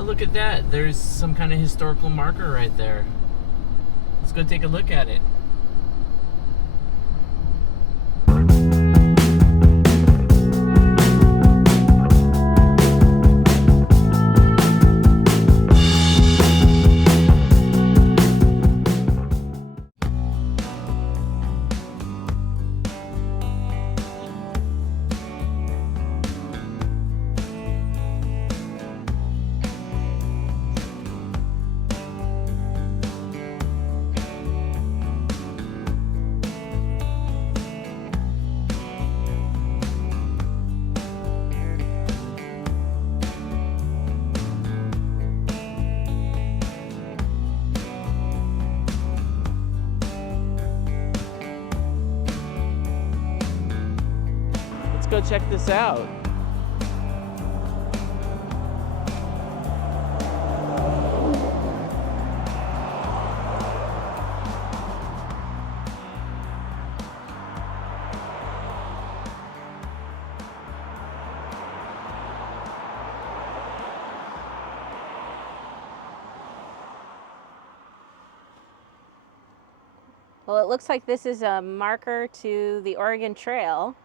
Oh, look at that. There's some kind of historical marker right there. Let's go take a look at it. Let's go check this out. Well, it looks like this is a marker to the Oregon Trail.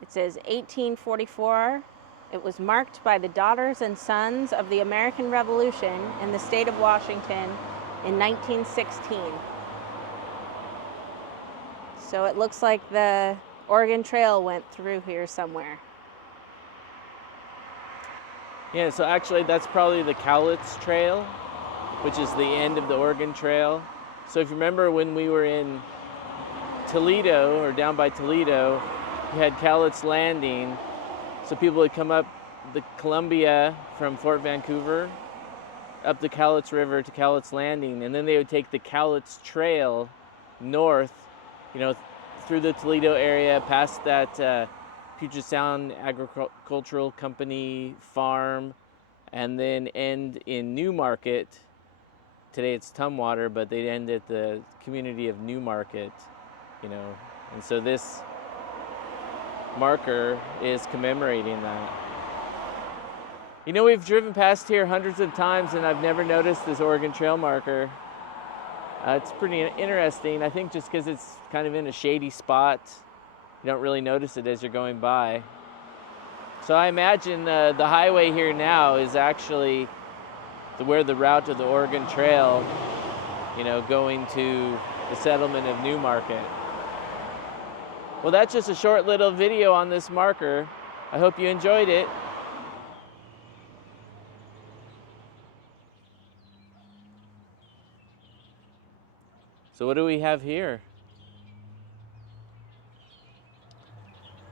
It says 1844. It was marked by the Daughters and Sons of the American Revolution in the state of Washington in 1916. So it looks like the Oregon Trail went through here somewhere. Yeah, so actually that's probably the Cowlitz Trail, which is the end of the Oregon Trail. So if you remember when we were in Toledo, or down by Toledo, you had Cowlitz Landing. So people would come up the Columbia from Fort Vancouver, up the Cowlitz River to Cowlitz Landing, and then they would take the Cowlitz Trail north, through the Toledo area, past that Puget Sound Agricultural Company farm, and then end in Newmarket. Today it's Tumwater, but they'd end at the community of Newmarket, and so this marker is commemorating that. We've driven past here hundreds of times and I've never noticed this Oregon Trail marker. It's pretty interesting, I think, just because it's kind of in a shady spot. You don't really notice it as you're going by. So I imagine the highway here now is actually where the route of the Oregon Trail, going to the settlement of Newmarket. Well, that's just a short little video on this marker. I hope you enjoyed it. So what do we have here?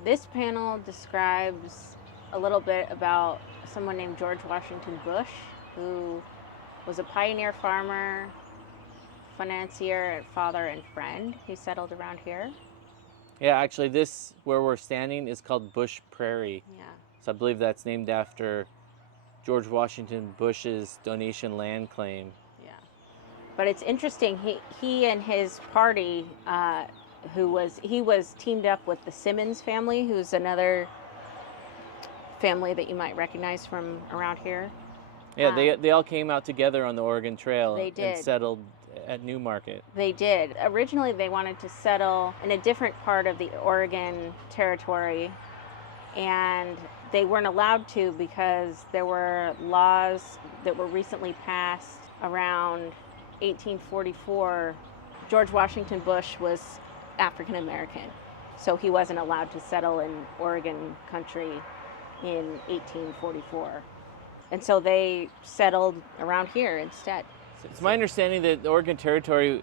This panel describes a little bit about someone named George Washington Bush, who was a pioneer farmer, financier, father, and friend. He settled around here. Yeah, actually this, where we're standing, is called Bush Prairie. Yeah. So I believe that's named after George Washington Bush's donation land claim. Yeah. But it's interesting, he and his party, he was teamed up with the Simmons family, who's another family that you might recognize from around here. Yeah, they all came out together on the Oregon Trail. They did. And settled at Newmarket. They did. Originally, they wanted to settle in a different part of the Oregon Territory, and they weren't allowed to because there were laws that were recently passed around 1844. George Washington Bush was African American, so he wasn't allowed to settle in Oregon country in 1844. And so they settled around here instead. It's my understanding that the Oregon Territory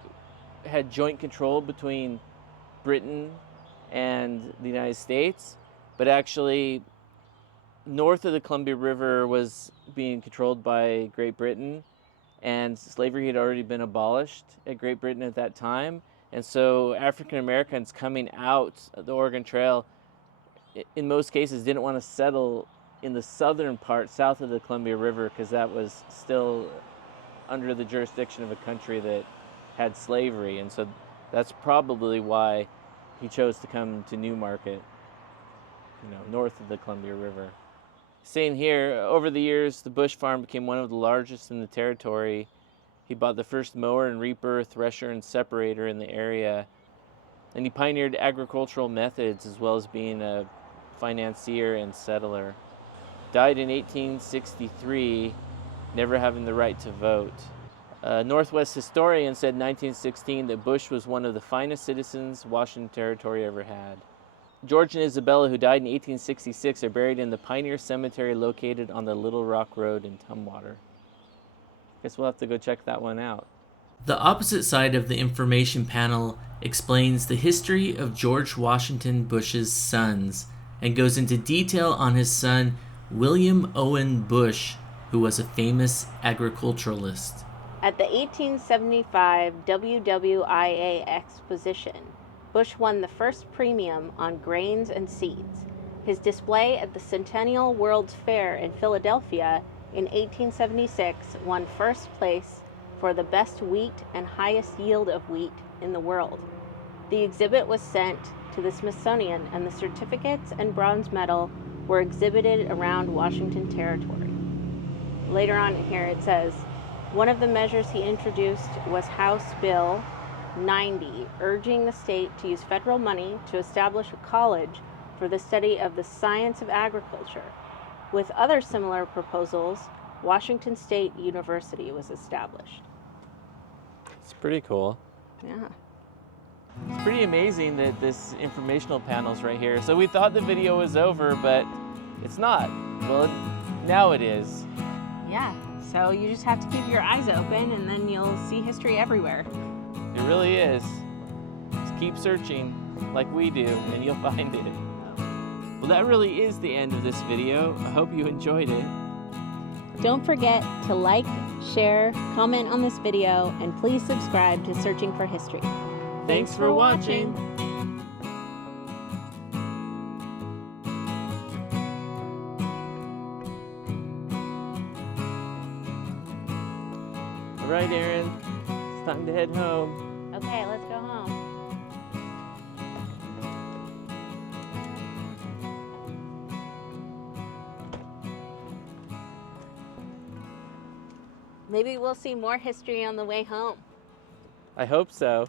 had joint control between Britain and the United States, but actually north of the Columbia River was being controlled by Great Britain, and slavery had already been abolished at Great Britain at that time. And so African Americans coming out of the Oregon Trail, in most cases, didn't want to settle in the southern part, south of the Columbia River, because that was still under the jurisdiction of a country that had slavery. And so that's probably why he chose to come to Newmarket, north of the Columbia River. Saying here, over the years, the Bush farm became one of the largest in the territory. He bought the first mower and reaper, thresher, and separator in the area. And he pioneered agricultural methods as well as being a financier and settler. Died in 1863, never having the right to vote. A Northwest historian said in 1916 that Bush was one of the finest citizens Washington Territory ever had. George and Isabella, who died in 1866, are buried in the Pioneer Cemetery located on the Little Rock Road in Tumwater. Guess we'll have to go check that one out. The opposite side of the information panel explains the history of George Washington Bush's sons and goes into detail on his son, William Owen Bush, who was a famous agriculturalist. At the 1875 WWIA Exposition, Bush won the first premium on grains and seeds. His display at the Centennial World's Fair in Philadelphia in 1876 won first place for the best wheat and highest yield of wheat in the world. The exhibit was sent to the Smithsonian, and the certificates and bronze medal were exhibited around Washington Territory. Later on here it says, one of the measures he introduced was House Bill 90, urging the state to use federal money to establish a college for the study of the science of agriculture. With other similar proposals, Washington State University was established. It's pretty cool. Yeah. It's pretty amazing that this informational panel's right here. So we thought the video was over, but it's not. Well, now it is. Yeah, so you just have to keep your eyes open and then you'll see history everywhere. It really is. Just keep searching like we do and you'll find it. Well, that really is the end of this video. I hope you enjoyed it. Don't forget to like, share, comment on this video, and please subscribe to Searching for History. Thanks for watching. All right, Erin, it's time to head home. Okay, let's go home. Maybe we'll see more history on the way home. I hope so.